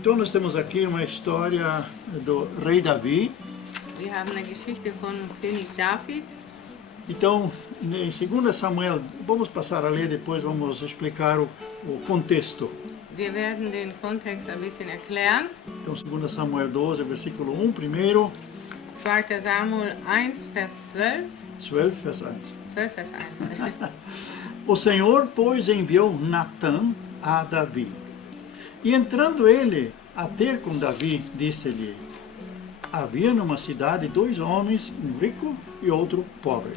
Então nós temos aqui uma história do rei Davi. Wir haben eine Geschichte von König David. Então, em 2 Samuel, vamos passar a ler, depois vamos explicar o contexto. Wir werden den Kontext ein bisschen erklären. Então, 2 Samuel 12, versículo 1, primeiro. 2. Samuel 1, Vers 12. 12, vers 1. 12, Vers 1. O Senhor, pois, enviou Natã a Davi. E entrando ele a ter com Davi, disse-lhe: havia numa cidade 2 homens, um rico e outro pobre.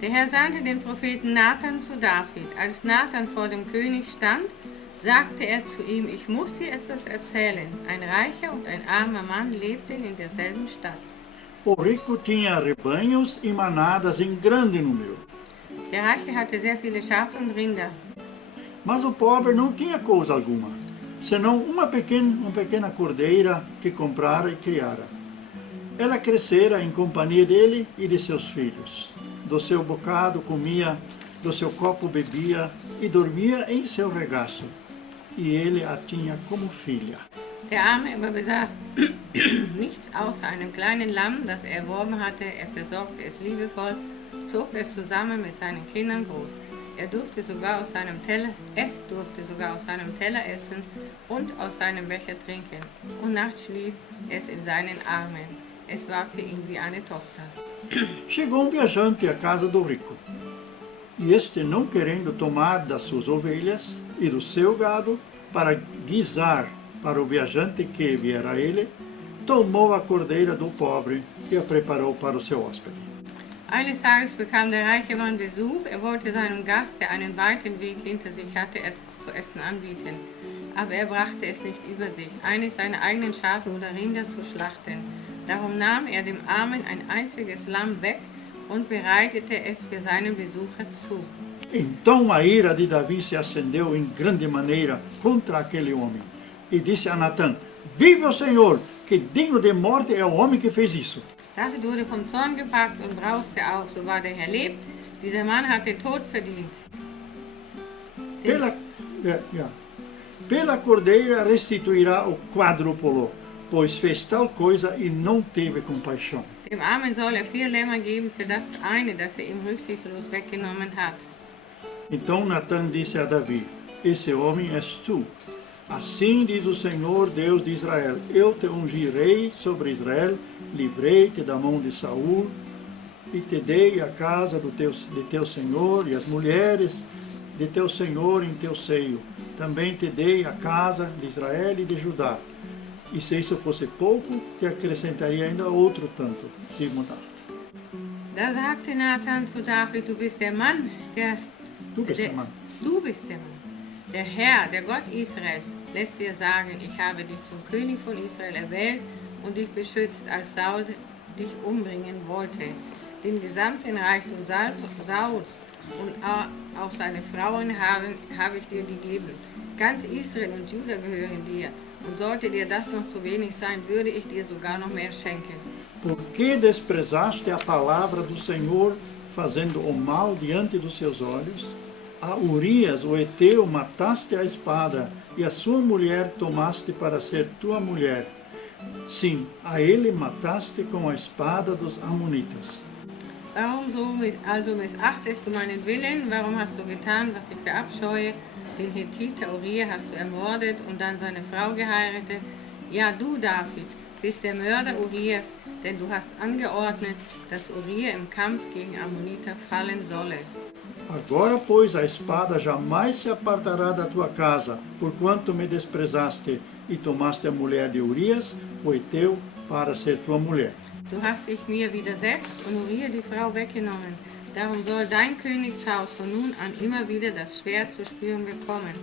Der Herr sandte den Propheten Nathan zu David. Als Nathan vor dem König stand, sagte er zu ihm: Ich muss dir etwas erzählen. Ein reicher und ein armer Mann lebten in derselben Stadt. O rico tinha rebanhos e manadas em grande número, Der Reiche hatte sehr viele Schafe und Rinder. mas o pobre não tinha coisa alguma, senão uma pequena cordeira que comprara e criara. Ela crescera em companhia dele e de seus filhos. Do seu bocado comia, do seu copo bebia e dormia em seu regaço. E ele a tinha como filha. Der Arme aber besaß nichts außer einem kleinen Lamm, das er erworben hatte. Er versorgte es liebevoll, zog es zusammen mit seinen Kindern groß. Es durfte sogar aus seinem Teller essen und aus seinem Becher trinken. Und nachts schlief es in seinen Armen. Es war für ihn wie eine Tochter. Chegou viajante à casa do rico. E este, não querendo tomar das suas ovelhas e do seu gado para guisar para o viajante que viera a ele, tomou a cordeira do pobre e a preparou para o seu hóspede. Eines Tages bekam der reiche Mann Besuch. Er wollte seinem Gast, der einen weiten Weg hinter sich hatte, etwas zu essen anbieten. Aber er brachte es nicht über sich, eines seiner eigenen Schafe oder Rinder zu schlachten. Darum nahm er dem Armen ein einziges Lamm weg und bereitete es für seinen Besucher zu. Então a ira de Davi se acendeu em grande maneira contra aquele homem. E disse a Natã: vive o Senhor, que digno de morte é o homem que fez isso. David wurde vom Zorn gepackt und brauste auf, so wahr der Herr lebt. Dieser Mann hat den Tod verdient. Pela cordeira restituirá o quádruplo, pois fez tal coisa e não teve compaixão. Dem Armen soll 4 Lämmer geben für das eine, das ihm rücksichtslos weggenommen hat. Então Natã disse a Davi: esse homem és tu. Assim diz o Senhor, Deus de Israel: eu te ungirei sobre Israel, livrei-te da mão de Saul, e te dei a casa de teu Senhor e as mulheres de teu Senhor em teu seio. Também te dei a casa de Israel e de Judá. E se isso fosse pouco, te acrescentaria ainda outro tanto. Da sagte Nathan zu David: Du bist der Mann, Du bist der Mann. Du bist der Mann. Der Herr, der Gott Israels, lässt dir sagen: Ich habe dich zum König von Israel erwählt und dich beschützt, als Saul dich umbringen wollte. Den gesamten Reichtum Sauls und auch seine Frauen habe ich dir gegeben. Ganz Israel und Juda gehören dir. Und sollte dir das noch zu wenig sein, würde ich dir sogar noch mehr schenken. Por que desprezaste a palavra do Senhor, fazendo o mal diante dos seus olhos? A Urias, o Eteu, mataste a espada, e a sua mulher tomaste para ser tua mulher. Sim, a ele mataste com a espada dos Amonitas. Warum also missachtest du meinen Willen? Warum hast du getan, was ich verabscheue? Den Hethiter Uriah hast du ermordet und dann seine Frau geheiratet. Ja, du, David, bist der Mörder Urias, denn du hast angeordnet, dass Uriah im Kampf gegen Ammoniter fallen solle. Agora, pois, a espada jamais se apartará da tua casa, porquanto me desprezaste e tomaste a mulher de Urias, o Eteu, para ser tua mulher. Du hast dich mir widersetzt und Uriah die Frau weggenommen. Darum soll dein Königshaus von nun an immer wieder das Schwert zu spüren bekommen.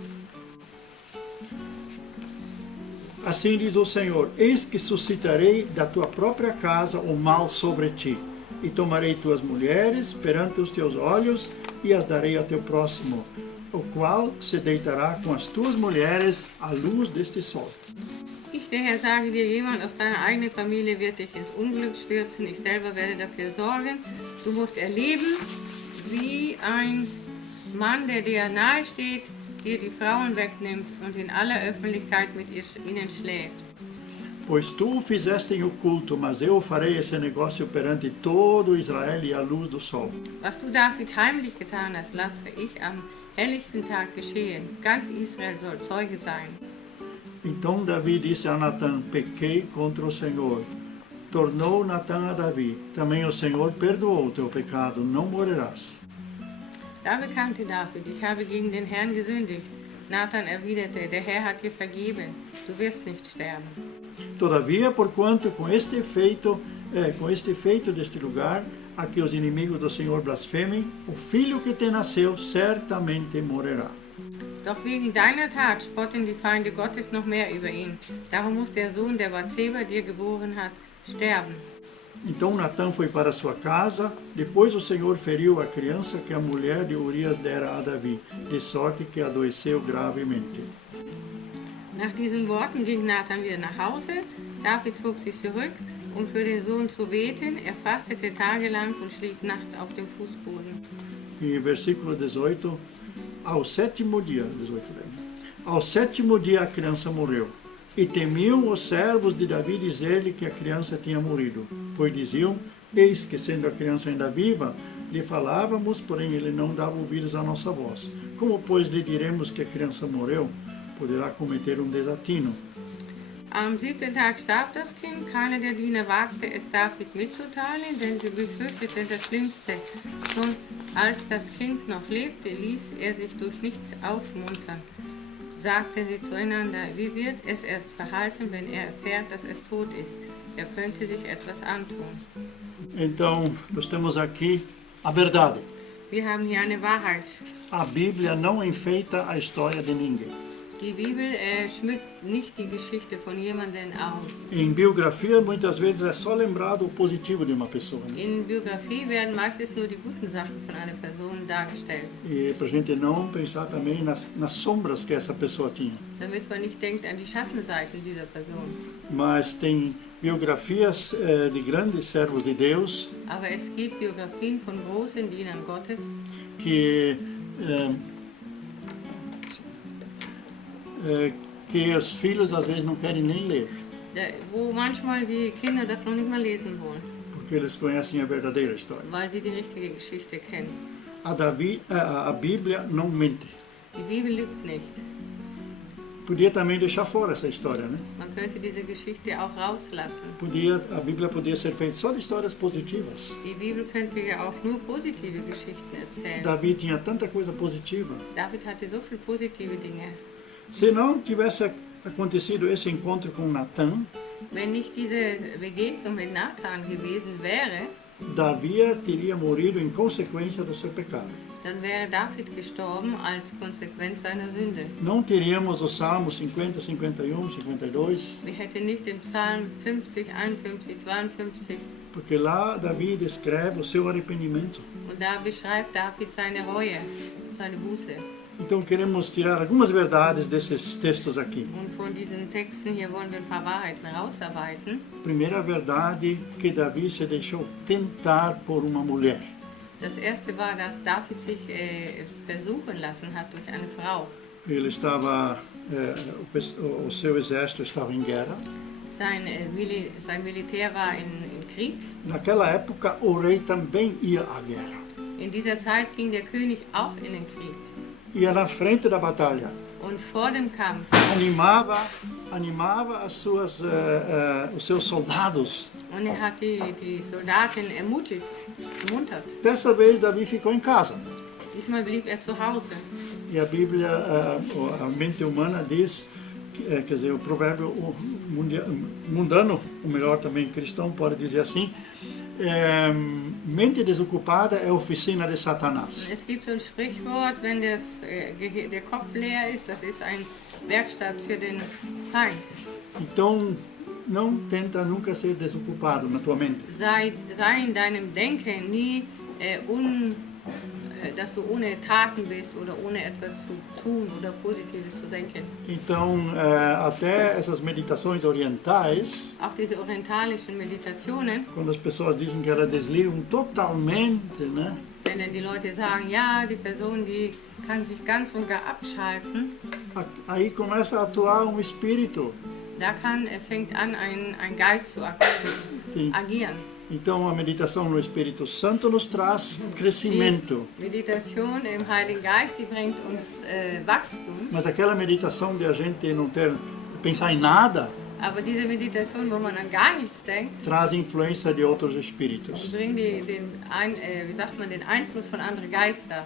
Assim diz o Senhor: eis que suscitarei da tua própria casa o mal sobre ti, e tomarei tuas mulheres perante os teus olhos, e as darei ao teu próximo, o qual se deitará com as tuas mulheres à luz deste sol. Ich, der Herr, sage dir: Jemand aus deiner eigenen Familie wird dich ins Unglück stürzen. Ich selber werde dafür sorgen. Du musst erleben, wie ein Mann, der dir nahe steht, dir die Frauen wegnimmt und in aller Öffentlichkeit mit ihnen schläft. Pois tu o fizeste em oculto, mas eu farei esse negócio perante todo Israel e à luz do sol. Was du David heimlich getan hast, lasse ich am helllichten Tag geschehen. Ganz Israel soll Zeuge sein. Então Davi disse a Natã: pequei contra o Senhor. Tornou Natã a Davi: também o Senhor perdoou o teu pecado, não morrerás. Da bekannte David, ich habe gegen den Herrn gesündigt. Nathan erwiderte, der Herr hat dir vergeben, du wirst nicht sterben. Todavia, porquanto com este feito deste lugar, a que os inimigos do Senhor blasfemem, o filho que te nasceu certamente morrerá. Doch wegen deiner Tat spotten die Feinde Gottes noch mehr über ihn. Darum muss der Sohn, der Bathseba dir geboren hat, sterben. Então Natã foi para sua casa. Depois o Senhor feriu a criança que a mulher de Urias dera a Davi, de sorte que adoeceu gravemente. Nach diesen Worten ging Nathan wieder nach Hause. David zog sich zurück, um für den Sohn zu beten. Er fastete tagelang und schlief nachts auf dem Fußboden. E versículo 18, ao sétimo dia a criança morreu. E temiam os servos de Davi dizer-lhe que a criança tinha morrido, pois diziam: eis que sendo a criança ainda viva, lhe falávamos, porém ele não dava ouvidos à nossa voz. Como, pois, lhe diremos que a criança morreu? Poderá cometer desatino. Am 7. Tag starb das Kind. Keiner der Diener wagte es David mitzuteilen, denn sie befürchteten das Schlimmste. Schon als das Kind noch lebte, ließ er sich durch nichts aufmuntern. Sagten sie zueinander, wie wird es erst verhalten, wenn er erfährt, dass es tot ist? Er könnte sich etwas antun. Então, nós temos aqui a verdade. Wir haben hier eine Wahrheit. A Bíblia não enfeita a história de ninguém. Die Bibel schmückt nicht die Geschichte von jemandem aus. Em biografia, muitas vezes é só lembrado o positivo de uma pessoa, né? In Biografie werden meistens nur die guten Sachen von einer Person dargestellt. E para a gente não pensar também nas sombras que essa pessoa tinha. Damit man nicht denkt an die Schattenseiten dieser Person. Mas tem biografias de grandes servos de Deus Aber es gibt Biografien von großen Dienern Gottes, que os filhos às vezes não querem nem ler, wo manchmal die Kinder das noch nicht mal lesen wollen, porque eles conhecem a verdadeira história. weil sie die richtige Geschichte kennen. A Bíblia não mente. Die Bibel lügt nicht. Podia também deixar fora essa história, né? Man könnte diese Geschichte auch rauslassen. A Bíblia podia ser feita só de histórias positivas. Die Bibel könnte ja auch nur positive Geschichten erzählen. Davi tinha tanta coisa positiva. David hatte so viele positive Dinge. Se não tivesse acontecido esse encontro com Natã, Wenn nicht diese Begegnung mit Nathan gewesen wäre, Davi teria morrido em consequência do seu pecado. dann wäre David gestorben als Konsequenz seiner Sünde. Não teríamos os Salmos 50, 51, 52, Wir hätten nicht den Psalm 50, 51, 52 porque lá Davi descreve o seu arrependimento. und da beschreibt David seine Reue, seine Buße. Então queremos tirar algumas verdades desses textos aqui. Und von diesen Texten hier wollen wir ein paar Wahrheiten rausarbeiten. Primeira verdade, que Davi se deixou tentar por uma mulher. Das erste war, dass David sich versuchen lassen hat durch eine Frau. Ele estava, o seu exército estava em guerra. Sein Militär war in Krieg. Naquela época, o rei também ia à guerra. In dieser Zeit ging der König auch in den Krieg. Ia na frente da batalha. Und vor dem Kampf Animava os seus soldados. und er hat die Soldaten ermuntert. Dessa vez, Davi ficou em casa. Diesmal blieb er zu Hause. E a Bíblia, a mente humana diz, quer dizer, o provérbio mundano, o melhor também cristão pode dizer assim, mente desocupada é oficina de Satanás. Es gibt so ein Sprichwort, wenn der Kopf leer ist, das ist eine Werkstatt für den Feind. Então, não tenta nunca ser desocupado na tua mente. Sei in deinem Denken nie dass du ohne Taten bist oder ohne etwas zu tun oder Positives zu denken. Então, até essas meditações orientais, Auch diese orientalischen Meditationen, quando as pessoas dizem que elas desligam totalmente, né? Wenn dann die Leute sagen, ja, die Person, die kann sich ganz und gar abschalten, aí começa a atuar um espírito. fängt an, ein Geist zu Sim. agieren. Então a meditação no Espírito Santo nos traz crescimento. Die Meditation im Heiligen Geist, die bringt uns Wachstum. Mas aquela meditação de a gente não pensar em nada, Aber diese Meditation, wo man an gar nichts denkt, traz influência de outros espíritos. bringt den Einfluss von anderen Geister.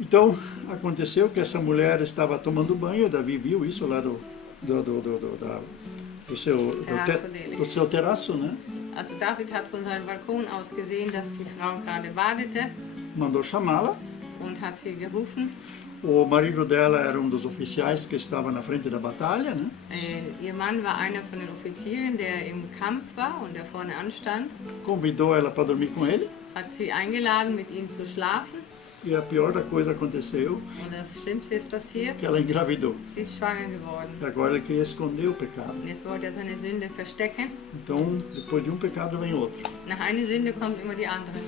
Então aconteceu que essa mulher estava tomando banho, Davi viu isso lá do seu terraço, né? Also David hat von seinem Balkon aus gesehen, dass die Frau gerade badete Mandou chamá-la. und hat sie gerufen. O marido dela era um dos oficiais que estava na frente da batalha, né? Ihr Mann war einer von den Offizieren, der im Kampf war und der vorne anstand. Convidou ela para dormir com ele. Hat sie eingeladen, mit ihm zu schlafen. E a pior da coisa aconteceu, Und das Schlimmste ist passiert. que ela engravidou. Sie ist schwanger geworden. E agora ele queria esconder o pecado. Und jetzt wollte er seine Sünde verstecken. Então, depois de um pecado vem outro. Nach einer Sünde kommt immer die andere.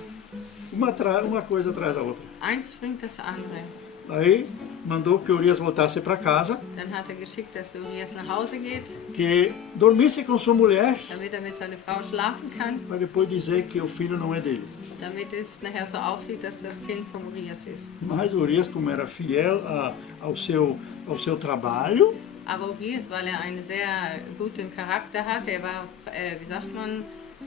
Uma coisa atrás da outra. Eins bringt das andere. Aí mandou que Urias voltasse para casa, Dann hat er geschickt, dass Urias nach Hause geht, que dormisse com sua mulher, damit er mit seiner Frau schlafen kann, para depois dizer que o filho não é dele. damit es nachher so aussieht, dass das Kind von Urias ist. Mas Urias, como era fiel ao seu trabalho, Aber Urias, weil er einen sehr guten Charakter hat, er war, wie sagt man,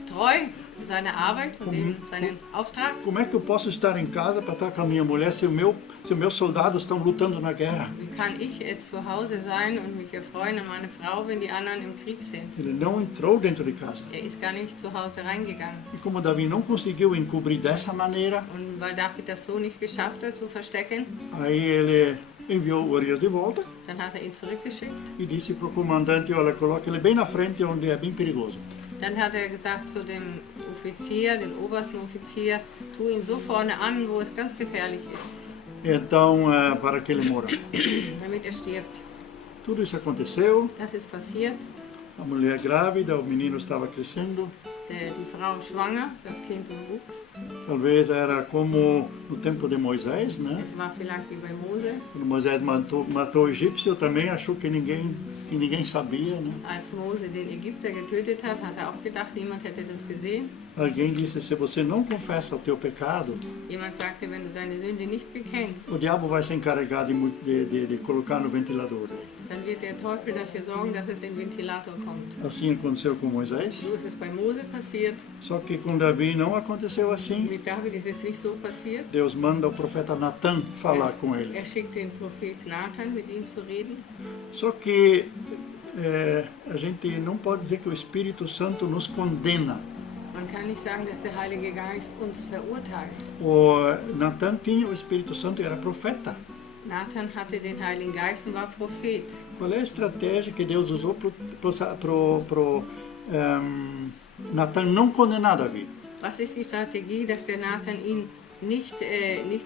treu seiner Arbeit und seinen Auftrag. como é que eu posso estar em casa para estar com a minha mulher se os meus soldados estão lutando na guerra? Wie kann ich jetzt zu Hause sein und mich erfreuen an meine Frau, wenn die anderen im Krieg sind? Ele não entrou dentro de casa. Er ist gar nicht zu Hause reingegangen. E como Davi não conseguiu encobrir dessa maneira, Und weil David das so nicht geschafft hat, zu verstecken, aí ele enviou Urias de volta dann hat er ihn zurückgeschickt. e disse para o comandante, olha, coloque ele bem na frente onde é bem perigoso. Dann hat er gesagt zu dem Offizier, dem obersten Offizier, tu ihn so vorne an, wo es ganz gefährlich ist, Então, para que ele morra. damit er stirbt. Tudo isso aconteceu, Das ist passiert. a mulher grávida, o menino estava crescendo. Die Frau schwanger, das Kind wuchs. Talvez era como no tempo de Moisés, né? Es war vielleicht wie bei Mose. Quando Moisés matou o egípcio, também achou que ninguém sabia, né? Als Mose den Ägypter getötet hat, hat er auch gedacht, niemand hätte das gesehen. Alguém disse, se você não confessa o teu pecado, Jemand sagte, wenn du deine Sünde nicht bekennst, o diabo vai se encarregar de colocar no ventilador. dann wird der Teufel dafür sorgen, dass es in den Ventilator kommt. Assim aconteceu com Moisés, So ist es bei Mose passiert. só que com Davi não aconteceu assim. Mit David ist es nicht so passiert. Deus manda o profeta Natan falar com ele. Er schickt den Prophet Nathan, mit ihm zu reden. Só que a gente não pode dizer que o Espírito Santo nos condena. Man kann nicht sagen, dass der Heilige Geist uns verurteilt. O Natan tinha o Espírito Santo e era profeta. Nathan hatte den Heiligen Geist und war Prophet. Qual é a estratégia que Deus usou para Natan não condenar Davi? Was ist die Strategie, dass der Nathan ihn nicht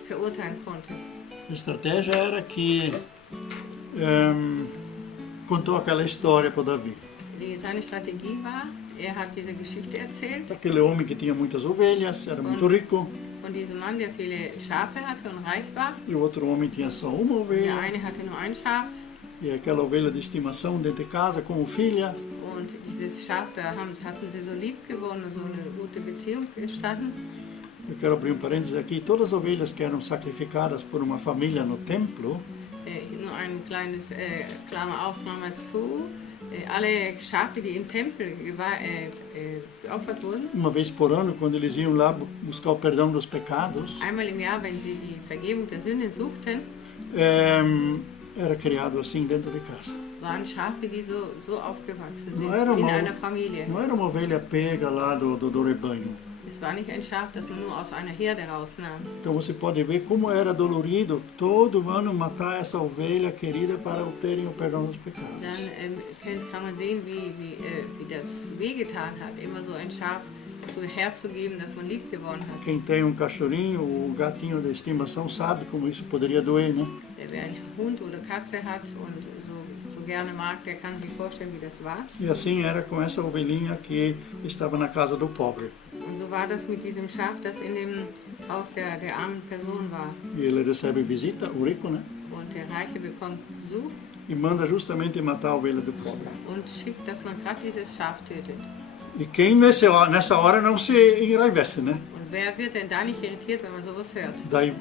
verurteilen konnte? A estratégia era que contou aquela história para Davi. Seine Strategie war, er hat diese Geschichte erzählt Aquele homem que tinha muitas ovelhas, era muito rico, von diesem Mann, der viele Schafe hatte und reich war. e o outro homem tinha só uma Der ovelha, eine hatte nur ein Schaf e aquela ovelha de estimação dentro de casa como filha. und dieses Schaf, hatten sie so lieb gewonnen und so eine gute Beziehung entstanden. Eu quero abrir um parênteses aqui, todas as ovelhas que eram sacrificadas por uma família no templo, Nur ein kleines Klammer auf, Klammer zu. Alle Schafe, die im Tempel geopfert wurden, uma vez por ano, quando eles iam lá buscar o perdão dos pecados, einmal im Jahr, wenn sie die Vergebung der Sünden suchten, era criado assim dentro de casa. waren Schafe, die so aufgewachsen sind, Não era in uma, einer Familie. não era uma ovelha pega lá do rebanho. Es war nicht ein Schaf, das man nur aus einer Herde rausnahm. Então você pode ver como era dolorido todo ano matar essa ovelha querida para obterem o perdão dos pecados. Dann kann man sehen, wie das wehgetan hat, immer so ein Schaf herzugeben, das man lieb gewonnen hat. Quem tem cachorrinho, o gatinho de estimação sabe como isso poderia doer, né? Wer einen Hund oder Katze hat und so gerne mag, der kann sich vorstellen, wie das war. E assim era com essa ovelhinha que estava na casa do pobre. Und so war das mit diesem Schaf, das in dem Haus der armen Person war. E ele recebe visita, o rico, né? Und der Reiche bekommt Besuch E manda justamente matar a ovelha do pobre. und schickt, dass man gerade dieses Schaf tötet. E quem nessa hora não se enraivece, né? Und wer wird denn da nicht irritiert, wenn man sowas hört?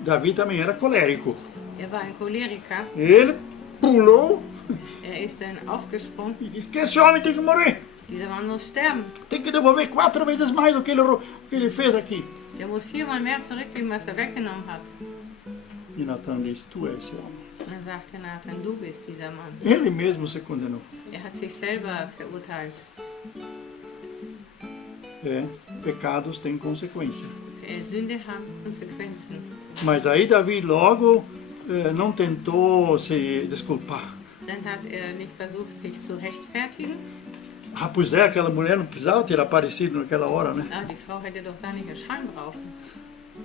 Davi também era colérico. Er war ein Choleriker. Ele pulou Ist dann aufgesprungen. e disse que esse homem tem que morrer. Dieser Mann muss sterben. Tem que devolver 4 vezes mais do que ele fez aqui. Der muss 4-mal mehr zurückgeben, als er weggenommen hat. E Natan diz, tu és esse homem. Und dann sagte Nathan, du bist dieser Mann. Ele mesmo se condenou. Er hat sich selber verurteilt. Pecados têm consequência. Sünde haben Konsequenzen. Mas aí Davi logo não tentou se desculpar. Dann hat er nicht versucht, sich zu rechtfertigen. Ah, pois é, aquela mulher não precisava ter aparecido naquela hora, né? Die Frau hätte doch gar nicht erscheinen brauchen.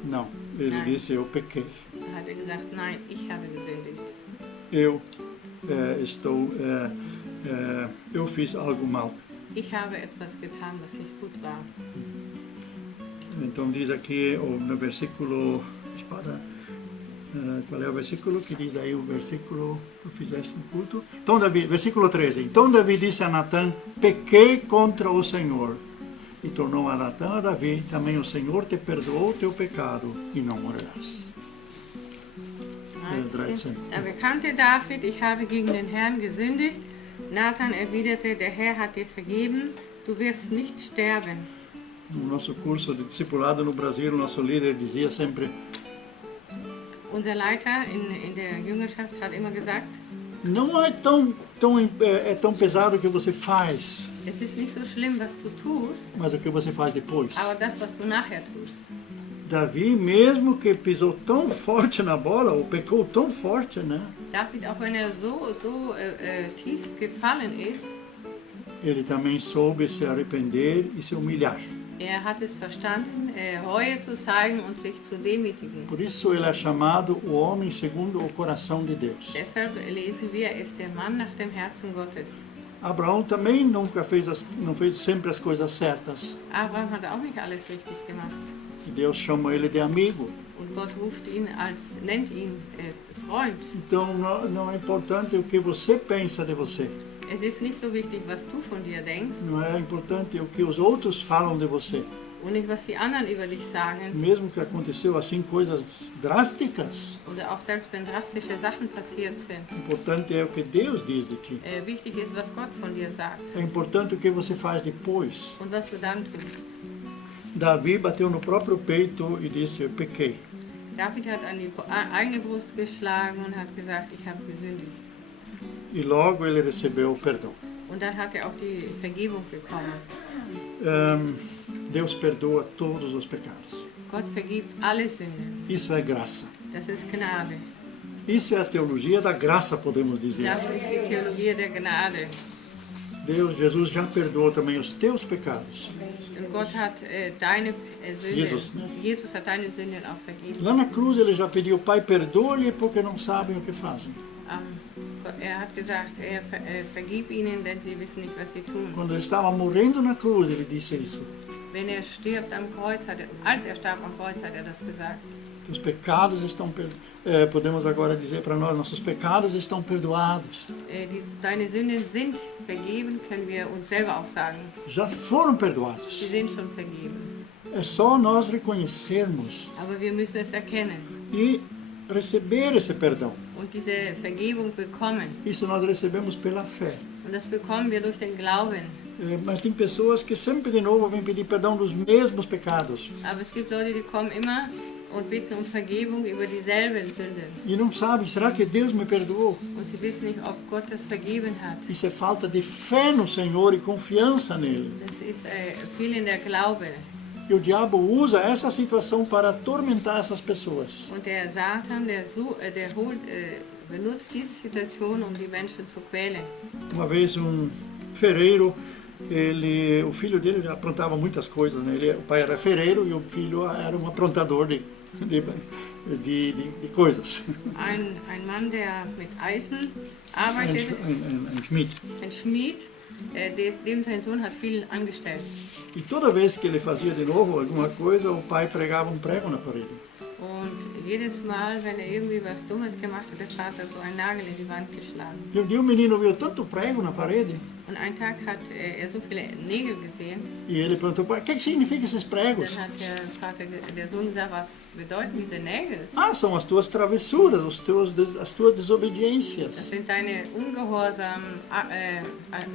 Não, ele Nein. disse, eu pequei. Da hat er gesagt, nein, ich habe gesündigt. Eu fiz algo mal. Ich habe etwas getan, was nicht gut war. Então diz aqui no versículo, qual é o versículo que diz aí o versículo que tu fizeste no culto? Então Davi, versículo 13. Então Davi disse a Natã, pequei contra o Senhor. E tornou a Natã a Davi, também o Senhor te perdoou o teu pecado e não morrerás. 13. Da bekannte David, ich habe gegen den Herrn gesündigt. Nathan erwiderte, der Herr hat dir vergeben, du wirst nicht sterben. No nosso curso de discipulado no Brasil, o nosso líder dizia sempre, Unser Leiter in der Jüngerschaft hat immer gesagt, não é tão pesado o que você faz, es ist nicht so schlimm, was du tust, mas o que você faz depois. aber das, was du nachher tust. Davi, mesmo que pisou tão forte na bola, ou pecou tão forte, né? David, auch wenn er so tief gefallen ist, Ele também soube se arrepender e se humilhar. er hat es verstanden, Reue zu zeigen und sich zu demütigen. Por isso ele é chamado o homem segundo o coração de Deus. Deshalb lesen wir, er ist der Mann nach dem Herzen Gottes. Abraão também não fez sempre as coisas certas. Abraham hat auch nicht alles richtig gemacht. E Deus chama ele de amigo. Und Gott nennt ihn Freund. Então não é importante o que você pensa de você. Es ist nicht so wichtig, was du von dir denkst Não é importante o que os outros falam de você. und nicht, was die anderen über dich sagen. Mesmo que aconteceu assim coisas drásticas, Oder auch selbst wenn drastische Sachen passiert sind. importante é o que Deus diz de ti. Wichtig ist, was Gott von dir sagt É importante o que você faz depois. und was du dann tust. Davi bateu no próprio peito e disse, eu pequei. David hat an die eigene Brust geschlagen und hat gesagt, ich habe gesündigt. E logo ele recebeu o perdão. Und dann hat er auch die Vergebung bekommen. Deus perdoa todos os pecados. Gott vergibt alle Sünden. Isso é graça. Das ist Gnade. Isso é a teologia da graça, podemos dizer. Das ist die Theologie der Gnade. Jesus já perdoou também os teus pecados. Und Gott hat deine Jesus, Sünden, ne? Jesus hat deine Sünden auch vergeben. Lá na cruz ele já pediu, Pai, perdoa-lhe porque não sabem o que fazem. Er hat gesagt, vergib ihnen, denn sie wissen nicht, was sie tun. Quando ele estava morrendo na cruz, ele disse isso. Wenn er stirbt am Kreuz, als er starb am Kreuz, hat er das gesagt. Os pecados estão perdoados. Podemos agora dizer para nós, nossos pecados estão perdoados. Deine Sünden sind vergeben, können wir uns selber auch sagen. Já foram perdoados. Sie sind schon vergeben. É só nós reconhecermos Aber wir müssen es erkennen e receber esse perdão. und diese Vergebung bekommen. Isso nós recebemos pela fé. Und das bekommen wir durch den Glauben. Mas tem pessoas que sempre de novo vêm pedir perdão dos mesmos pecados. Aber es gibt Leute, die kommen immer und bitten um Vergebung über dieselben Sünden. E não sabem, será que Deus me perdoou? Und sie wissen nicht, ob Gott das vergeben hat. Isso é falta de fé no Senhor e confiança nele. Das ist fehlender Glaube. E o diabo usa essa situação para atormentar essas pessoas. Und der Satan, benutzt diese Situation, um die Menschen zu quälen. Uma vez ferreiro, o filho dele aprontava muitas coisas, né? O pai era ferreiro e o filho era um aprontador de coisas. Ein Mann, der mit Eisen arbeitete, Ein Schmied. ein Schmied, Sein Sohn hat viel angestellt. E toda vez que ele fazia de novo alguma coisa, o pai pregava um prego na parede. Und jedes Mal, wenn er irgendwie was Dummes gemacht hat, der Vater so einen Nagel in die Wand geschlagen. E um dia o menino viu tanto prego na parede Und einen Tag hat er so viele Nägel gesehen. e ele perguntou, pai, o que significam esses pregos? Dann hat der Sohn gesagt, was bedeuten diese Nägel? Ah, são as tuas travessuras, as tuas Das desobediências. sind deine ungehorsamen,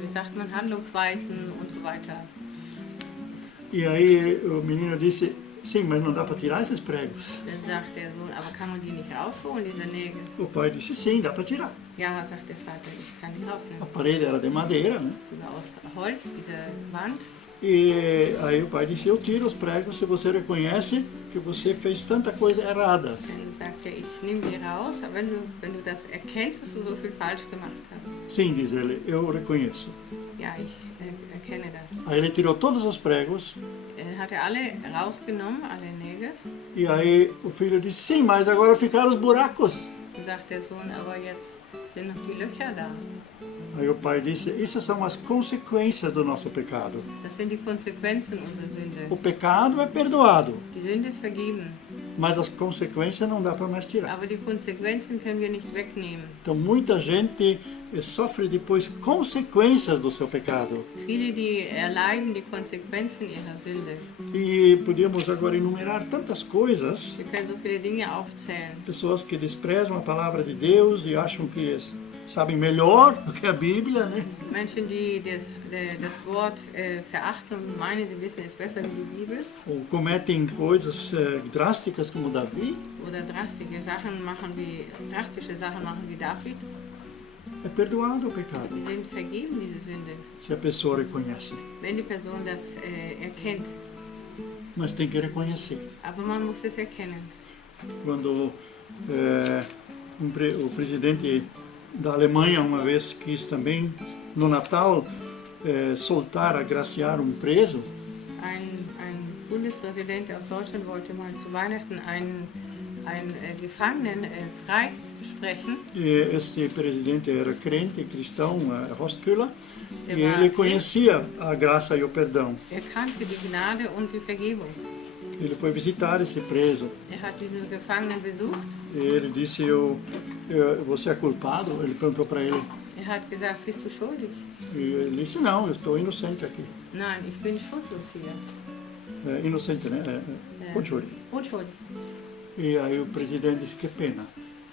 wie sagt man, Handlungsweisen und so weiter. E aí o menino disse, sim, mas não dá para tirar esses pregos. Dann sagt der Sohn, aber kann man die nicht rausholen, diese Nägel? O pai disse, sim, dá para tirar. Ja, sagt der Vater, ich kann die A rausnehmen. parede era de madeira, né? Sogar aus Holz, diese Wand. E aí o pai disse, eu tiro os pregos se você reconhece que você fez tanta coisa errada. Dann sagt er, ich nehme die raus, aber wenn du das erkennst, dass du so viel falsch gemacht hast. Sim, diz ele, eu reconheço. Ja, ich erkenne das. Aí ele tirou todos os pregos Dann hat er alle rausgenommen, alle Nägel. e aí o filho disse, sim, mas agora ficaram os buracos. Dann sagt der Sohn, aber jetzt sind noch die Löcher da. Aí o pai disse, isso são as consequências do nosso pecado. Das sind die Konsequenzen unserer Sünde. O pecado é perdoado, Die Sünde ist vergeben, mas as consequências não dá para mais tirar. aber die Konsequenzen können wir nicht wegnehmen. Então muita gente sofre depois consequências do seu pecado. Viele, die erleiden die Konsequenzen ihrer Sünde. E podíamos agora enumerar tantas coisas, Wir können so viele Dinge aufzählen. pessoas que desprezam a palavra de Deus e acham que sabem melhor do que a Bíblia, né? Menschen, die das Wort verachten und meinen, sie wissen es besser wie die Bibel. Ou cometem coisas drásticas como Davi. Oder drastische Sachen machen wie David. É perdoado o pecado, Die sind vergeben, diese Sünde, se a pessoa reconhece. wenn die Person das erkennt. Mas tem que reconhecer. Aber man muss es erkennen. Quando o presidente da Alemanha uma vez quis também, no Natal, soltar, agraciar um preso, Ein Bundespräsident aus Deutschland wollte mal zu Weihnachten einen Gefangenen freisprechen. e esse presidente era crente, cristão, Rostküller, Der e war ele Christ. conhecia a graça e o perdão. Er kannte die Gnade und die Vergebung. Ele foi visitar esse preso Er hat diesen Gefangenen besucht. e ele disse, você é culpado? Ele perguntou para ele. Er hat gesagt, bist du schuldig? E ele disse, não, eu estou inocente aqui. Nein, ich bin schuldlos hier. Inocente, né? Unschuldig. Unschuldig. E aí o presidente disse, que pena.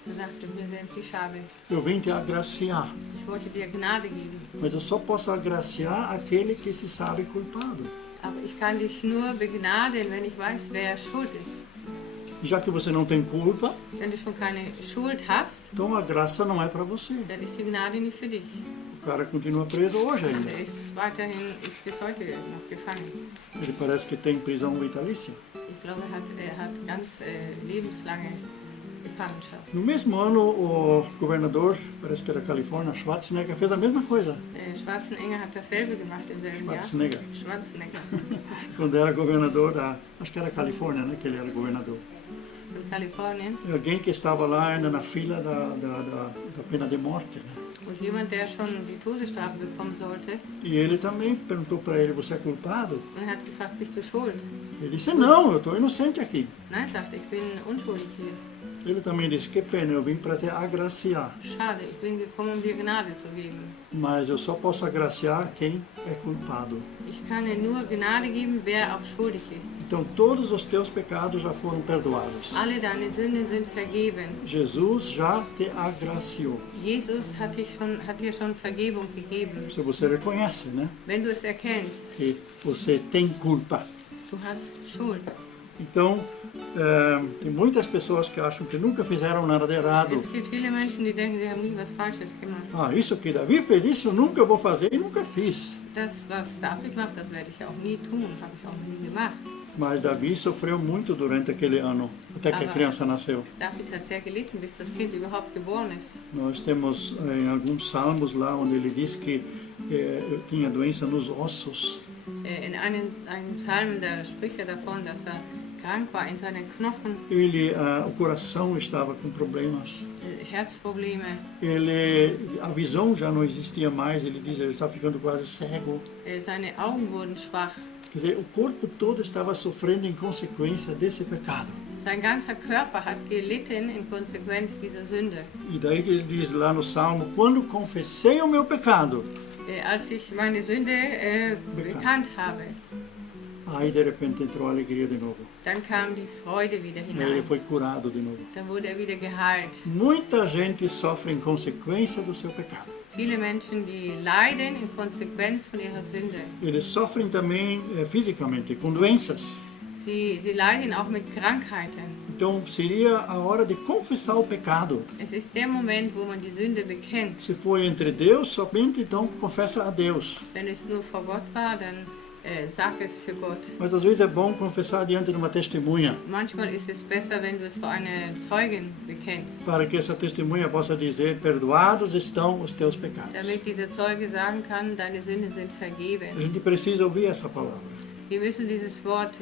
Er sagte, mir sind wie schade. Eu vim te agraciar, Ich wollte dir Gnade geben. mas eu só posso agraciar aquele que se sabe culpado. Aber ich kann dich nur begnaden, wenn ich weiß, wer schuld ist. Já que você não tem culpa, Wenn du schon keine Schuld hast, então a graça não é para você. dann ist die Gnade nicht für dich. O cara continua preso hoje Und ainda. er ist bis heute noch gefangen. Ele parece que tem prisão vitalícia. Ich glaube, er hat ganz lebenslange Gefangenschaft. No mesmo ano, o governador, parece que era da Califórnia, Schwarzenegger, fez a mesma coisa. Schwarzenegger hat dasselbe gemacht im selben Jahr. Schwarzenegger. Quando era governador acho que era Califórnia, né, que ele era governador. In Kalifornien. Alguém que estava lá ainda na fila da pena de morte, né? Und jemand, der schon die Todesstrafe bekommen sollte, E ele também perguntou para ele, você é culpado? und hat gefragt, bist du schuld? Ele disse, não, eu estou inocente aqui. Nein, sagte ich bin unschuldig hier. Ele também disse, que pena, eu vim para te agraciar, Schade, ich bin gekommen, um dir Gnade zu geben. mas eu só posso agraciar quem é culpado. Ich kann dir nur Gnade geben, wer auch schuldig ist. Então todos os teus pecados já foram perdoados. Alle deine Sünden sind vergeben. Jesus já te agraciou. Jesus hat dir schon Vergebung gegeben. Se você reconhece, né, Wenn du es erkennst, que você tem culpa. du hast Schuld. Então, tem muitas pessoas que acham que nunca fizeram nada de errado. Es gibt viele Menschen, die denken, sie haben nie was Falsches gemacht. Ah, isso que Davi fez, isso eu nunca vou fazer e nunca fiz. Das, was David macht, das werde ich auch nie tun, habe ich auch nie gemacht. Mas Davi sofreu muito durante aquele ano, até que a criança nasceu. David hat sehr gelitten, bis das Kind überhaupt geboren ist. Nós temos em alguns salmos lá onde ele diz que eu tinha doença nos ossos. In einem Psalm, da spricht er davon, dass er krank war in seinen Knochen, o coração estava com problemas. Herzprobleme, A visão já não existia mais, ele diz, ele está ficando quase cego. seine Augen wurden schwach. Quer dizer, o corpo todo estava sofrendo em consequência desse pecado. Sein ganzer Körper hat gelitten in Konsequenz dieser Sünde. E daí que ele diz lá no Salmo, quando confessei o meu pecado, Als ich meine Sünde bekannt habe, aí de repente entrou a alegria de novo. dann kam die Freude wieder Ele hinein. foi curado de novo. Dann wurde er wieder geheilt. Muita gente sofre em consequência do seu pecado. Viele Menschen, die leiden in Konsequenz von ihrer Sünde. Eles sofrem também fisicamente, com doenças. Sie leiden auch mit Krankheiten. Então seria a hora de confessar o pecado. Es ist der Moment, wo man die Sünde bekennt. Se foi entre Deus, somente então confessa a Deus. Wenn es nur vor Gott war, dann sag es für Gott. Mas às vezes é bom confessar diante de uma testemunha, Manchmal ist es besser, wenn du es vor einer Zeugin bekennst, para que essa testemunha possa dizer, perdoados estão os teus pecados. damit dieser Zeuge sagen kann, deine Sünden sind A vergeben. gente precisa ouvir essa palavra. Wir müssen dieses Wort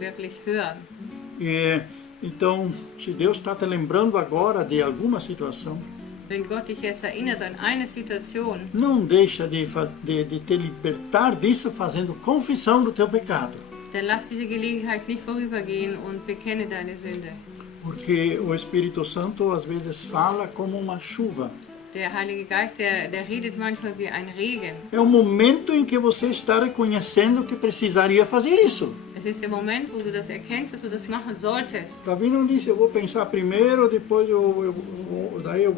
wirklich hören. E então, se Deus está te lembrando agora de alguma situação, Wenn Gott dich jetzt erinnert an eine Situation, não deixa de te libertar disso fazendo confissão do teu pecado. dann lass diese Gelegenheit nicht vorübergehen und bekenne deine Sünde. Porque o Espírito Santo às vezes fala como uma chuva. Der Heilige Geist, der redet manchmal wie ein Regen. É o momento em que você está reconhecendo que precisaria fazer isso. Es ist der Moment, wo du das erkennst, dass du das machen solltest. Davi não disse, eu vou pensar primeiro, depois daí eu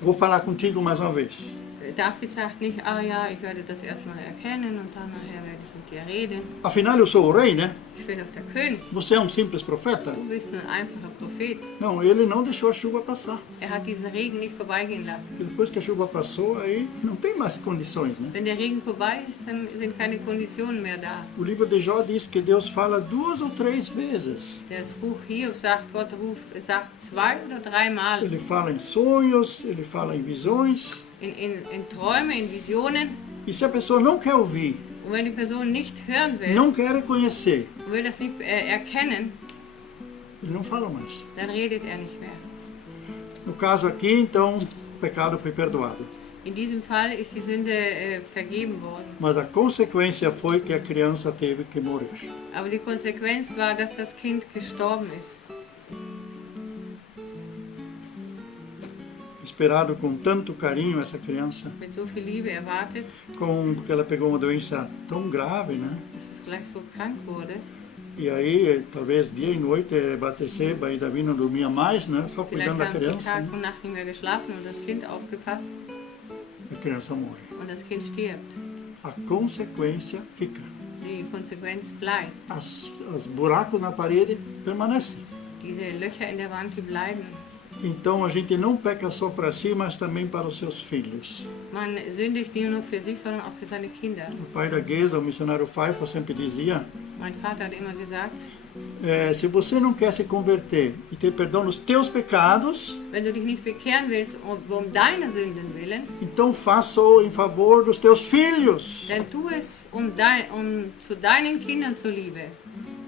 vou falar contigo mais uma vez. David sagt nicht, ah ja, ich werde das erstmal erkennen und dann nachher werde ich mit dir reden. Afinal, eu sou o rei, né? Ich bin doch der König. Você é um simples profeta? Du bist nur ein einfacher Prophet. Não, ele não deixou a chuva passar. Hat diesen Regen nicht vorbeigehen lassen. E depois que a chuva passou, aí não tem mais condições, né? Wenn der Regen vorbei ist, dann sind keine Konditionen mehr da. O livro de Jó diz que Deus fala 2 ou 3 vezes. Das Buch Hiob sagt, Gott sagt 2 oder 3 Mal. Ele fala em sonhos, ele fala em visões. In Träume, in Visionen. E se a pessoa não quer ouvir, Und wenn die Person nicht hören will, não quer reconhecer, und will das nicht erkennen, ele não fala mais. dann redet er nicht mehr. No caso aqui, então, o pecado foi perdoado. In diesem Fall ist die Sünde vergeben worden. Mas a consequência foi que a criança teve que morrer. Aber die Konsequenz war, dass das Kind gestorben ist. Esperado com tanto carinho essa criança, Mit so viel Liebe erwartet, porque ela pegou uma doença tão grave, né? dass es gleich so krank wurde. E aí, talvez dia e noite, Bateceba e Davi não dormia mais, né? Só Vielleicht cuidando da haben sie criança, Tag né? und Nacht nicht mehr geschlafen und das Kind aufgepasst A criança morre. und das Kind stirbt. A consequência fica. Die Konsequenz bleibt. Os buracos na parede permanecem. Diese Löcher in der Wand, die bleiben. Então a gente não peca só para si, mas também para os seus filhos. Man sündigt nicht nur für sich, sondern auch für seine Kinder. O pai da Geza, o missionário Pfeiffer, sempre dizia, Mein Vater hat immer gesagt, se você não quer se converter e ter perdão dos teus pecados, wenn du dich nicht bekehren willst, deiner Sünden willen, então faça-o em favor dos teus filhos. dann tu es zu deinen Kindern zuliebe.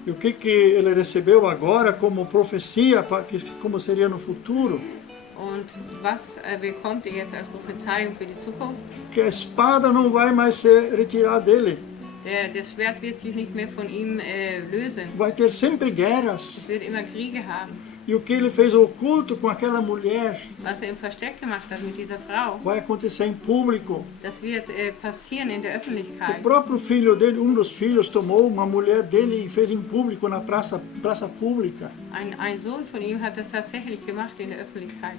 E o que ele recebeu agora como profecia, como seria no futuro? Und was bekommt er jetzt als Prophezeiung für die Zukunft? Que a espada não vai mais ser retirada dele. Das Schwert wird sich nicht mehr von ihm lösen. Vai ter sempre guerras. Es wird immer Kriege haben. E o que ele fez oculto com aquela mulher Was im Versteck gemacht hat mit dieser Frau, vai acontecer em público. das wird passieren in der O Öffentlichkeit. próprio filho dele, um dos filhos, tomou uma mulher dele e fez em público na praça pública. Ein Sohn von ihm hat das tatsächlich gemacht in der Öffentlichkeit.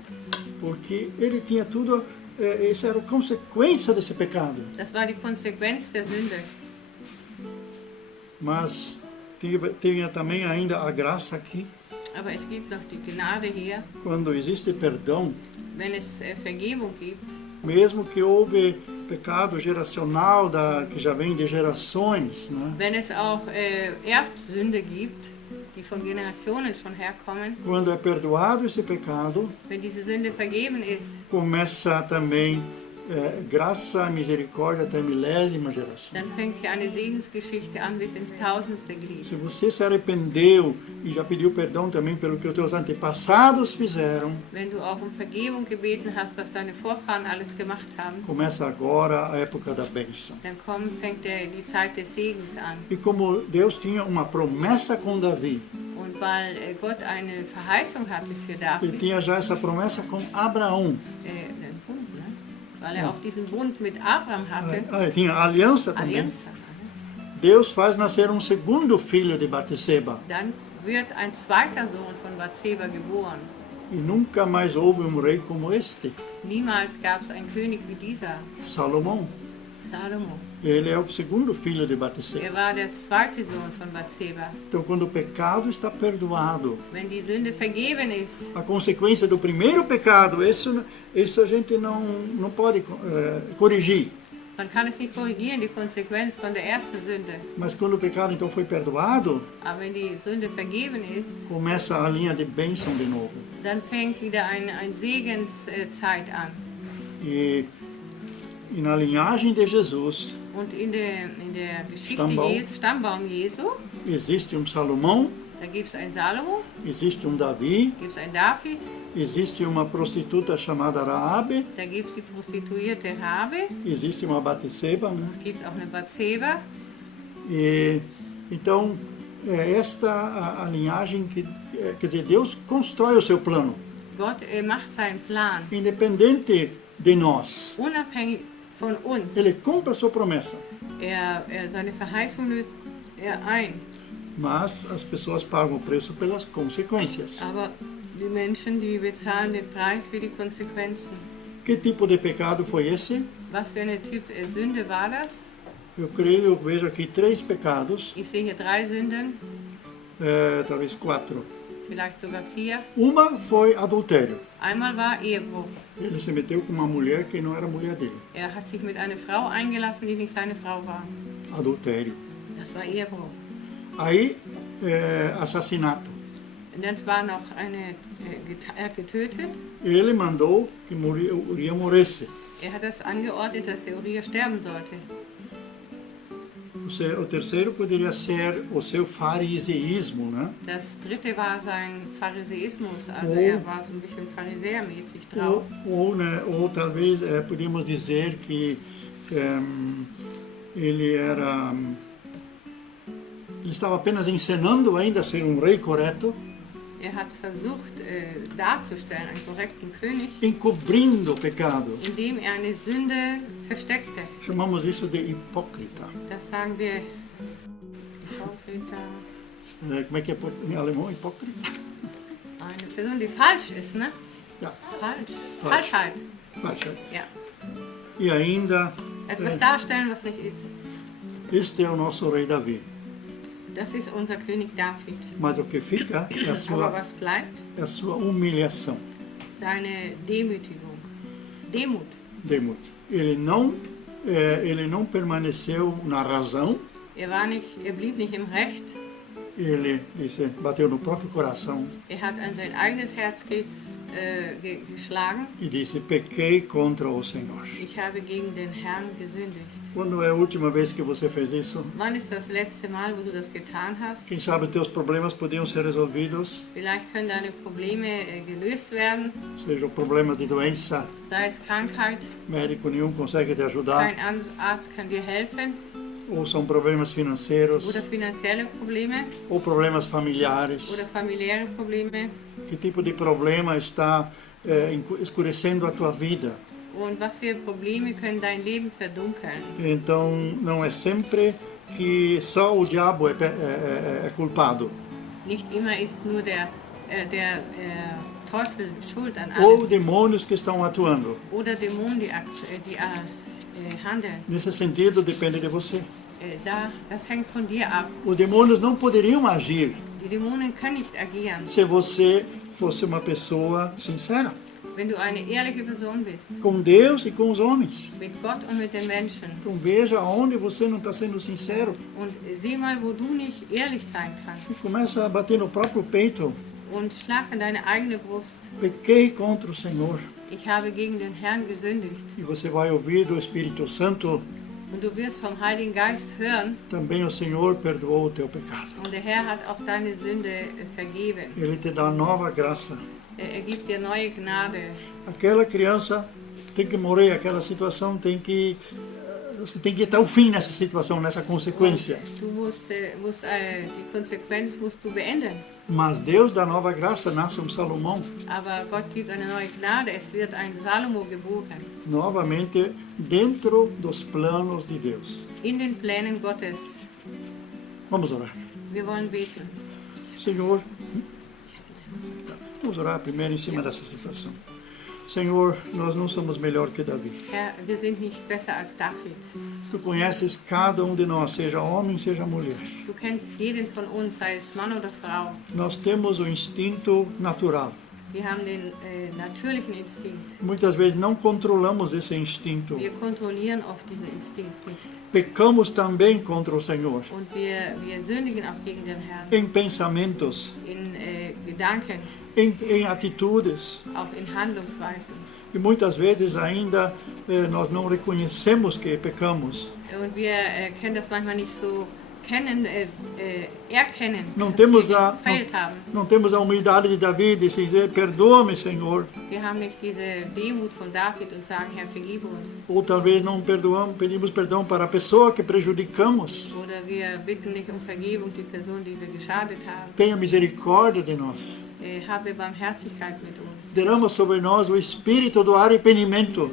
Porque ele tinha tudo, essa era a consequência desse pecado. Das war die Konsequenz der Sünde. Mas tinha também ainda a graça aqui. Aber es gibt noch die Gnade hier, Quando existe perdão, wenn es Vergebung gibt, mesmo que houve pecado geracional que já vem de gerações, né? wenn es auch Erbsünde gibt, die von Generationen schon herkommen, Quando é perdoado esse pecado, wenn diese Sünde vergeben ist, começa também graça e misericórdia até a milésima geração. Dann fängt hier eine Segensgeschichte an bis ins tausendste Glied. Se você se arrependeu e já pediu perdão também pelo que os teus antepassados fizeram, Wenn du auch um Vergebung gebeten hast, was deine Vorfahren alles gemacht haben, começa agora a época da bênção. dann fängt die Zeit des Segens an. E como Deus tinha uma promessa com Davi, Und weil Gott eine Verheißung hatte für ele David, tinha já essa promessa com Abraão. einen Bund, ne? Weil er auch diesen Bund mit Abraham hatte, Ele tinha aliança também. Allianz hatte, ne? Deus faz nascer segundo filho de Batseba. Dann wird ein zweiter Sohn von Bathseba geboren. E nunca mais houve rei como este, Niemals gab es einen König wie dieser, Salomão. Salomo. Ele é o segundo filho de Batseba. Er war der zweite Sohn von Bathseba. Então, quando o pecado está perdoado, Wenn die Sünde vergeben ist, a consequência do primeiro pecado, isso a gente não pode corrigir. man kann es nicht korrigieren, die Konsequenz von der ersten Sünde. Mas quando o pecado então foi perdoado, Aber wenn die Sünde vergeben ist, começa a linha de bênção de novo. dann fängt wieder eine Segenszeit an. E na linhagem de Jesus Und in der Geschichte Stammbaum. Jesu, Stammbaum Jesu, existe Salomão, da gibt es einen Salomo, existe Davi, gibt es einen David, existe uma prostituta chamada Raabe, da gibt es die Prostituierte Rabe, existe uma Batseba, né? es gibt auch eine Bathseba. E então é esta a linhagem que quer dizer, Deus constrói o seu plano, Gott macht seinen Plan, independente de nós. unabhängig von uns. Ele cumpre a sua promessa, Seine Verheißung löst er ein. mas as pessoas pagam o preço pelas consequências. Aber die Menschen, die bezahlen den Preis für die Konsequenzen. Que tipo de pecado foi esse? Was für eine Typ Sünde war das? Eu vejo aqui 3 pecados, Ich sehe hier 3 Sünden, talvez 4. vielleicht sogar 4. Uma foi adultério. Einmal war Ehebruch. Ele se meteu com uma mulher que não era mulher dele. Er hat sich mit einer Frau eingelassen, die nicht seine Frau war. Adultério. Das war Ehebruch. Aí, assassinato. Und dann war noch er hat getötet. Ele mandou que Urias morresse. Er hat das angeordnet, dass der Uriah sterben sollte. O terceiro poderia ser o seu fariseísmo, né? Das dritte war sein Pharisäismus, also er war so ein bisschen pharisäermäßig drauf. Ou talvez podíamos dizer que ele estava apenas encenando ainda ser rei correto, Er hat versucht darzustellen, einen korrekten König, encobrindo o pecado. indem er eine Sünde versteckte. Chamamos isso de hipócrita. Das sagen wir Hypocrita. Como é que é em alemão, hipócrita? Eine Person, die falsch ist, ne? Ja, Falsch. Falsch. Falschheit. baixa. Ja. E ainda, Etwas darstellen, was nicht ist. este é o nosso rei Davi. Das ist unser König David. Mas o que fica é Aber was bleibt? a sua humilhação, Seine Demütigung. Demut. Demut. Ele não permaneceu na razão, Er blieb nicht im Recht. ele bateu no próprio coração Er hat an sein eigenes Herz geschlagen. e disse, pequei contra o Senhor. Ich habe gegen den Herrn gesündigt. Quando é a última vez que você fez isso? Wann ist das letzte Mal, wo du das getan hast? Quem sabe teus problemas podiam ser resolvidos, Vielleicht können deine Probleme gelöst werden, sejam problemas de doença, sei es Krankheit, médico nenhum consegue te ajudar, kein Arzt kann dir helfen, ou são problemas financeiros, oder finanzielle Probleme, ou problemas familiares. oder familiäre Probleme. Que tipo de problema está escurecendo a tua vida? Und was für Probleme können dein Leben verdunkeln? Então, não é sempre que só o diabo é culpado. Nicht immer ist nur der Teufel schuld an Ou allem. demônios que estão atuando. Oder Dämonen, die handeln. Nesse sentido, depende de você. Das hängt von dir ab. Os demônios não poderiam agir Die Dämonen können nicht agieren. se você fosse uma pessoa sincera Wenn du eine ehrliche Person bist, com Deus e com os homens. mit Gott und mit den Menschen. Então veja onde você não está sendo sincero Und sieh mal, wo du nicht ehrlich sein kannst. e começa a bater no próprio peito. Und schlag in deine eigene Brust. Pequei contra o Senhor. ich habe gegen den Herrn gesündigt. E você vai ouvir do Espírito Santo, Und du wirst vom Heiligen Geist hören, também o Senhor perdoou o teu pecado. und der Herr hat auch deine Sünde vergeben. Ele te dá nova graça. Er gibt dir neue Gnade. Aquela criança tem que morrer, aquela situação tem que... Você tem que ir até o fim nessa situação, nessa consequência. Du musst die Konsequenz musst du beenden. Mas Deus dá nova graça, nasce um Salomão. Aber Gott gibt eine neue Gnade. Es wird ein Salomo geboren. Novamente, dentro dos planos de Deus. In den Plänen Gottes. Vamos orar. Wir wollen beten. Senhor, vamos orar primeiro em cima dessa situação. Senhor, nós não somos melhor que Davi. Herr, wir sind nicht besser als David. Tu conheces cada um de nós, seja homem, seja mulher. Du kennst jeden von uns, sei es Mann oder Frau. Nós temos o instinto natural. Wir haben den natürlichen Instinkt. Muitas vezes não controlamos esse instinto. Wir kontrollieren oft diesen Instinkt nicht. Pecamos também contra o Senhor. Und wir sündigen auch gegen den Herrn. Em pensamentos, In Gedanken, em atitudes. auch in Handlungsweisen. E muitas vezes ainda nós não reconhecemos que pecamos. Und wir können das manchmal nicht so erkennen, Não dass temos wir a gefeilt haben. não temos a humildade de Davi de dizer, perdoa-me, Senhor. Wir haben nicht diese Demut von David und sagen, Herr, vergib uns. Ou talvez não perdoamos, pedimos perdão para a pessoa que prejudicamos. Oder wir bitten nicht um Vergebung, die Person, die wir geschadet haben. Tenha misericórdia de nós. Habe Barmherzigkeit mit uns. Derrama sobre nós o espírito do arrependimento.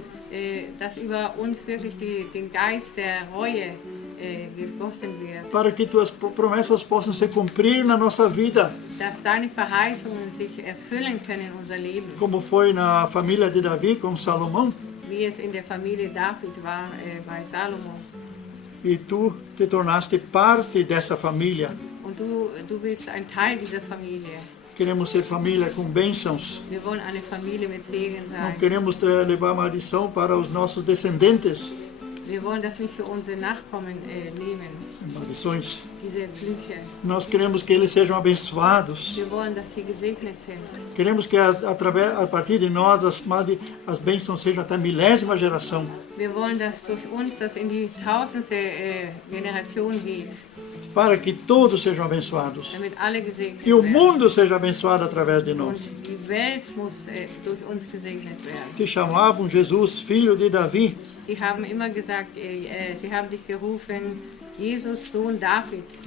Dass über uns wirklich den Geist der Reue gegossen wird. Para que tuas promessas possam se cumprir na nossa vida. Dass deine Verheißungen sich erfüllen können in unser Leben. Como foi na família de Davi com Salomão. Wie es in der Familie David war bei Salomo. E tu te tornaste parte dessa família. Und du bist ein Teil dieser Familie. Queremos ser família com bênçãos. Wir wollen eine Familie mit Segen Não sein. queremos levar maldição para os nossos descendentes. Wir wollen das nicht für unsere Nachkommen nehmen, Maldições. diese Flüche. Nós queremos que eles sejam abençoados. Wir wollen, dass sie gesegnet sind. Queremos que a partir de nós as bênçãos sejam até a milésima geração. Wir wollen, dass durch uns das in die tausendste Generation geht, Para que todos sejam abençoados. damit alle gesegnet E o werden. mundo seja abençoado através de nós. Und die Welt muss durch uns gesegnet werden. Te chamavam Jesus, filho de Davi. Sie haben immer gesagt, sie haben dich gerufen, Jesus, Sohn Davids.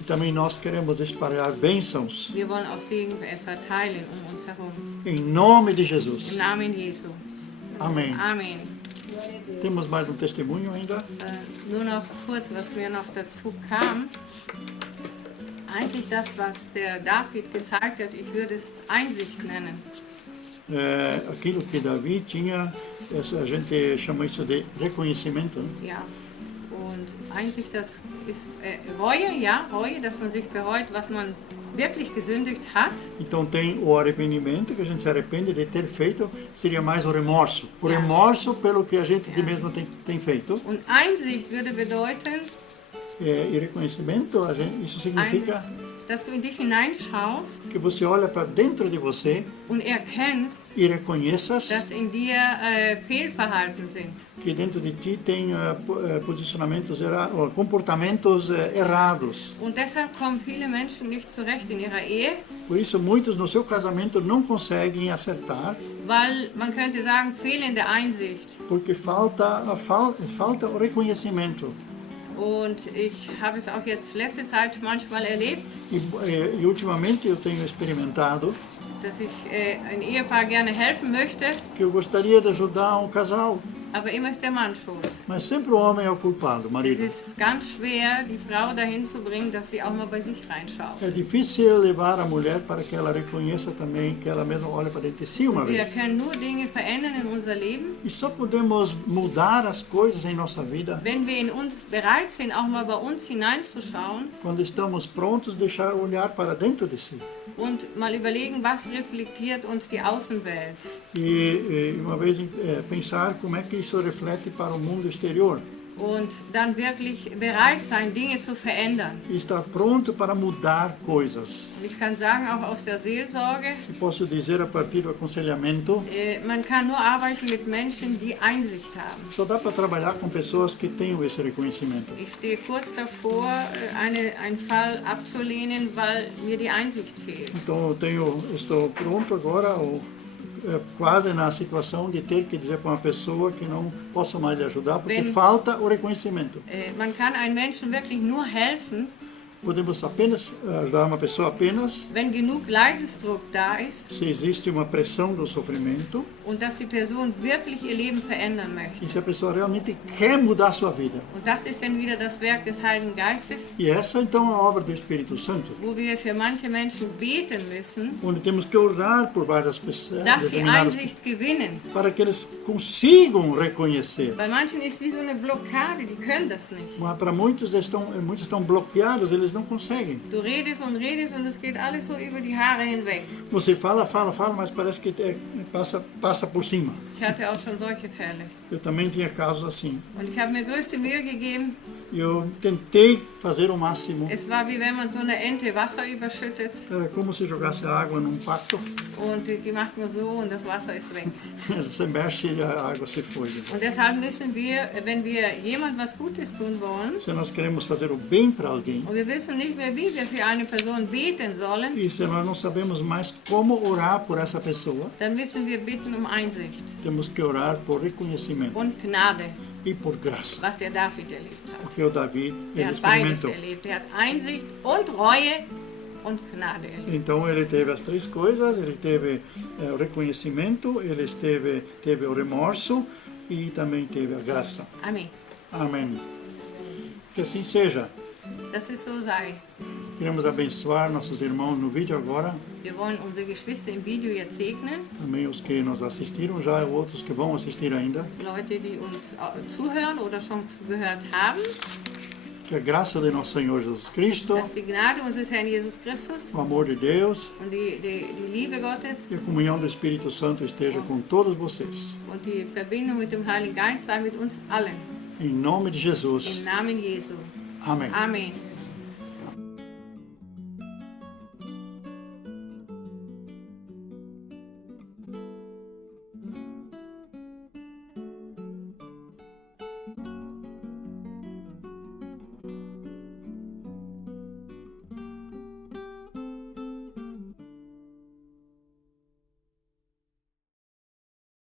E também nós queremos espalhar bênçãos. Wir wollen auch Segen verteilen um uns herum. Em nome de Jesus. Im Namen Jesu. Amém. Amen. Temos mais um testemunho ainda. Nur noch kurz, was mir noch dazu kam. Eigentlich das, was der David gezeigt hat, ich würde es Einsicht nennen. Aquilo que Davi tinha, a gente chama isso de reconhecimento. Né? Ja. Und Einsicht, das ist Reue, ja, Reue, dass man sich bereut, was man wirklich gesündigt hat. Então tem o arrependimento, que a gente se arrepende de ter feito, seria mais o remorso. O remorso pelo que a gente de mesmo tem feito. Und Einsicht würde bedeuten, E reconhecimento, isso significa dass du in dich hineinschaust que você olha para dentro de você und erkennst, e reconheças dass in dir Fehlverhalten sind. que dentro de ti tem posicionamentos errados, comportamentos errados. Und deshalb kommen viele Menschen nicht zurecht in ihrer Ehe, Por isso, muitos no seu casamento não conseguem acertar, weil man könnte sagen, fehlende Einsicht. porque falta o reconhecimento. Und ich habe es auch jetzt letzte Zeit manchmal erlebt, E ultimamente eu tenho experimentado dass ich ein Ehepaar gerne helfen möchte, que eu gostaria de ajudar um casal, aber immer ist der Mann schuld. mas sempre o homem é o culpado, o Es marido. ist ganz schwer, die Frau dahin zu bringen, dass sie auch mal bei sich reinschaut. É difícil levar a mulher para que ela reconheça também, que ela mesma olhe para dentro de si uma Wir vez. können nur Dinge verändern in unser Leben, E só podemos mudar as coisas em nossa vida wenn wir in uns bereit sind, auch mal bei uns hineinzuschauen quando estamos prontos a deixar olhar para dentro de si. und mal überlegen, was reflektiert uns die Außenwelt. E uma vez pensar como é que isso reflete para o mundo exterior. und dann wirklich bereit sein, Dinge zu verändern. E estar pronto para mudar coisas. Und ich kann sagen, auch aus der Seelsorge, E posso dizer a partir do aconselhamento, man kann nur arbeiten mit Menschen, die Einsicht haben. só dá para trabalhar com pessoas que tenham esse reconhecimento. Ich stehe kurz davor, einen Fall abzulehnen, weil mir die Einsicht fehlt. Então estou pronto agora, ou quase na situação de ter que dizer para uma pessoa que não posso mais lhe ajudar, porque falta o reconhecimento. Man kann einem Menschen wirklich nur helfen, Podemos apenas ajudar uma pessoa apenas wenn genug Leidensdruck da ist se existe uma pressão do sofrimento und dass die Person wirklich ihr Leben verändern e möchte. se a pessoa realmente quer mudar sua vida. Und das ist dann wieder das Werk des Heiligen Geistes, E essa então é a obra do Espírito Santo, wo wir für manche Menschen beten müssen, onde temos que orar por várias pessoas dass sie determinadas Einsicht gewinnen. para que eles consigam reconhecer. Bei manchen ist wie so eine Blockade, die können das nicht. Mas para muitos estão bloqueados, eles não conseguem. Du redest und es geht alles so über die Haare hinweg. Você fala, mas parece que passa por cima. Ich hatte auch schon solche Fälle. Eu também tinha casos assim. Und ich habe mir größte Mühe gegeben. Eu tentei fazer o máximo. Es war wie wenn man so eine Ente Wasser überschüttet Era como se jogasse água num pato. und die macht man so und das Wasser ist weg. Você mexe e a água se foi. Und deshalb müssen wir, wenn wir jemand was Gutes tun wollen, Se nós queremos fazer o bem para alguém, und wir wissen nicht mehr, wie wir für eine Person beten sollen, e se nós não sabemos mais como orar por essa pessoa, dann müssen wir bitten um Einsicht temos que orar por reconhecimento und Gnade, e por graça. was der David erlebt hat. Porque o David, Der ele hat beides experimentou. erlebt. Er hat Einsicht und Reue und Gnade erlebt. Então ele teve as três coisas, ele teve o reconhecimento, ele teve o remorso e também teve a graça. Amém. Amém. Que assim seja. Dass es so sei. Queremos abençoar nossos irmãos no vídeo agora, Wir wollen unsere Geschwister im Video jetzt segnen, também os que nos assistiram já e outros que vão assistir ainda. Leute, die uns zuhören oder schon zugehört haben, Que a graça de nosso Senhor Jesus Cristo, dass die Gnade unseres Herrn Jesus Christus o amor de Deus und die Liebe Gottes e a comunhão do Espírito Santo esteja com todos vocês. und die Verbindung mit dem Heiligen Geist sei mit uns allen. Em nome de Jesus. Im Namen Jesu. Amém. Amen.